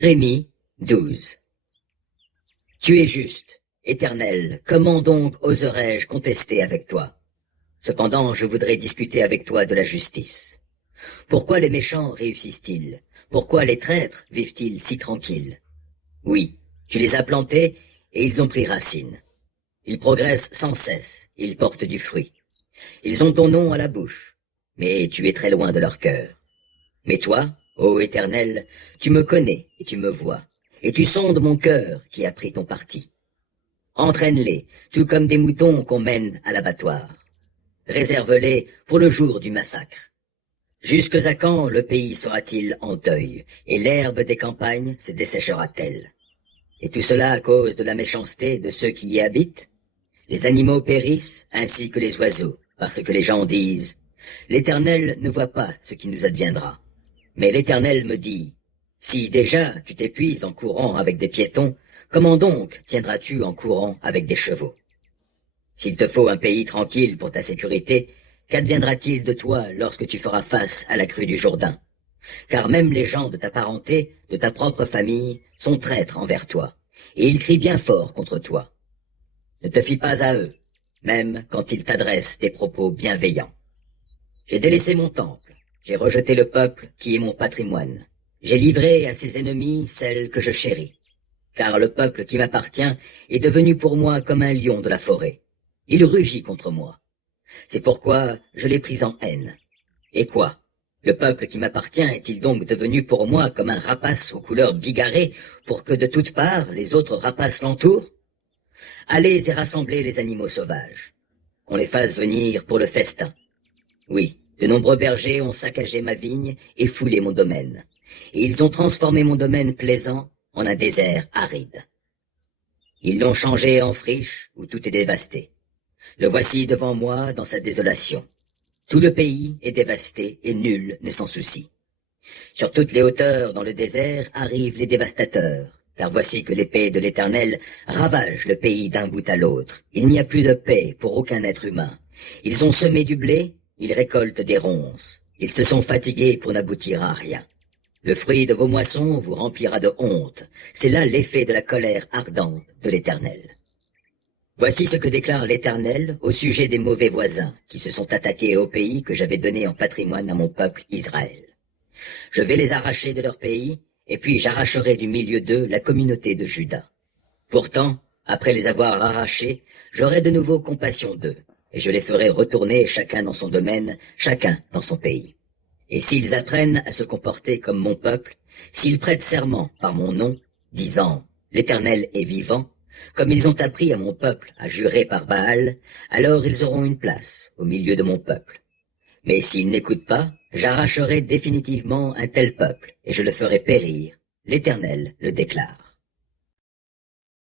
Rémi 12. Tu es juste, Éternel, comment donc oserais-je contester avec toi? Cependant, je voudrais discuter avec toi de la justice. Pourquoi les méchants réussissent-ils? Pourquoi les traîtres vivent-ils si tranquilles? Oui, tu les as plantés et ils ont pris racine. Ils progressent sans cesse, ils portent du fruit. Ils ont ton nom à la bouche, mais tu es très loin de leur cœur. Mais toi, ô Éternel, tu me connais et tu me vois, et tu sondes mon cœur qui a pris ton parti. Entraîne-les, tout comme des moutons qu'on mène à l'abattoir. Réserve-les pour le jour du massacre. Jusque à quand le pays sera-t-il en deuil, et l'herbe des campagnes se desséchera-t-elle? Et tout cela à cause de la méchanceté de ceux qui y habitent? Les animaux périssent, ainsi que les oiseaux, parce que les gens disent « L'Éternel ne voit pas ce qui nous adviendra. » Mais l'Éternel me dit « Si déjà tu t'épuises en courant avec des piétons, comment donc tiendras-tu en courant avec des chevaux? S'il te faut un pays tranquille pour ta sécurité, qu'adviendra-t-il de toi lorsque tu feras face à la crue du Jourdain? Car même les gens de ta parenté, de ta propre famille, sont traîtres envers toi, et ils crient bien fort contre toi. Ne te fie pas à eux, même quand ils t'adressent des propos bienveillants. J'ai délaissé mon temple, j'ai rejeté le peuple qui est mon patrimoine. J'ai livré à ses ennemis celle que je chéris. Car le peuple qui m'appartient est devenu pour moi comme un lion de la forêt. Il rugit contre moi. C'est pourquoi je l'ai pris en haine. Et quoi? Le peuple qui m'appartient est-il donc devenu pour moi comme un rapace aux couleurs bigarrées pour que de toutes parts les autres rapaces l'entourent? Allez et rassemblez les animaux sauvages. Qu'on les fasse venir pour le festin. Oui, de nombreux bergers ont saccagé ma vigne et foulé mon domaine. Et ils ont transformé mon domaine plaisant en un désert aride. Ils l'ont changé en friche où tout est dévasté. Le voici devant moi dans sa désolation. Tout le pays est dévasté et nul ne s'en soucie. Sur toutes les hauteurs dans le désert arrivent les dévastateurs, car voici que l'épée de l'Éternel ravage le pays d'un bout à l'autre. Il n'y a plus de paix pour aucun être humain. Ils ont semé du blé, ils récoltent des ronces. Ils se sont fatigués pour n'aboutir à rien. Le fruit de vos moissons vous remplira de honte. C'est là l'effet de la colère ardente de l'Éternel. Voici ce que déclare l'Éternel au sujet des mauvais voisins qui se sont attaqués au pays que j'avais donné en patrimoine à mon peuple Israël. Je vais les arracher de leur pays, et puis j'arracherai du milieu d'eux la communauté de Juda. Pourtant, après les avoir arrachés, j'aurai de nouveau compassion d'eux, et je les ferai retourner chacun dans son domaine, chacun dans son pays. Et s'ils apprennent à se comporter comme mon peuple, s'ils prêtent serment par mon nom, disant « L'Éternel est vivant », comme ils ont appris à mon peuple à jurer par Baal, alors ils auront une place au milieu de mon peuple. Mais s'ils n'écoutent pas, j'arracherai définitivement un tel peuple, et je le ferai périr. L'Éternel le déclare.